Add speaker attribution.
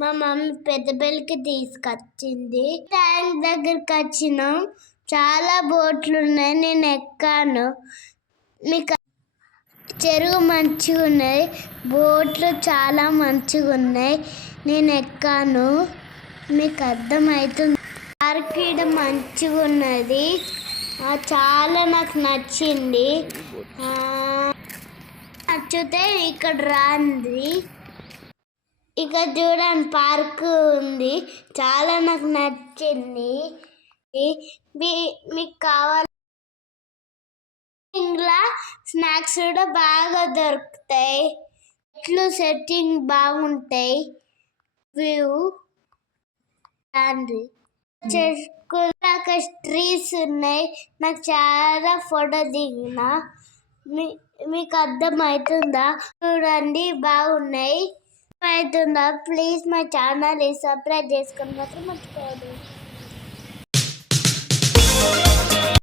Speaker 1: మా మమ్మీ పెద్దపల్లికి తీసుకొచ్చింది. ట్యాంక్ దగ్గరికి వచ్చినాం. చాలా బోట్లు ఉన్నాయి నేను ఎక్కాను. మీకు చెరువు మంచిగా ఉన్నాయి బోట్లు చాలా మంచిగా ఉన్నాయి నేను ఎక్కాను. మీకు అర్థమవుతుంది పార్క్ ఈడ మంచిగా ఉన్నది చాలా నాకు నచ్చింది. నచ్చితే ఇక్కడ రాంది. ఇక్కడ చూడండి పార్క్ ఉంది. చాలా నాకు నచ్చింది. మీకు కావాలి ఇలా స్నాక్స్ కూడా బాగా దొరుకుతాయి. ఎట్లు సెట్టింగ్ బాగుంటాయి. వ్యూ. అండి. చెట్టు ట్రీస్ ఉన్నాయి. నాకు చాలా ఫోటో దిగిన. మీ మీకు అర్థమవుతుందా చూడండి బాగున్నాయి. అవుతుందా? ప్లీజ్ మా ఛానల్ సబ్స్క్రైబ్ చేసుకుని మాత్రం మర్చిపోదు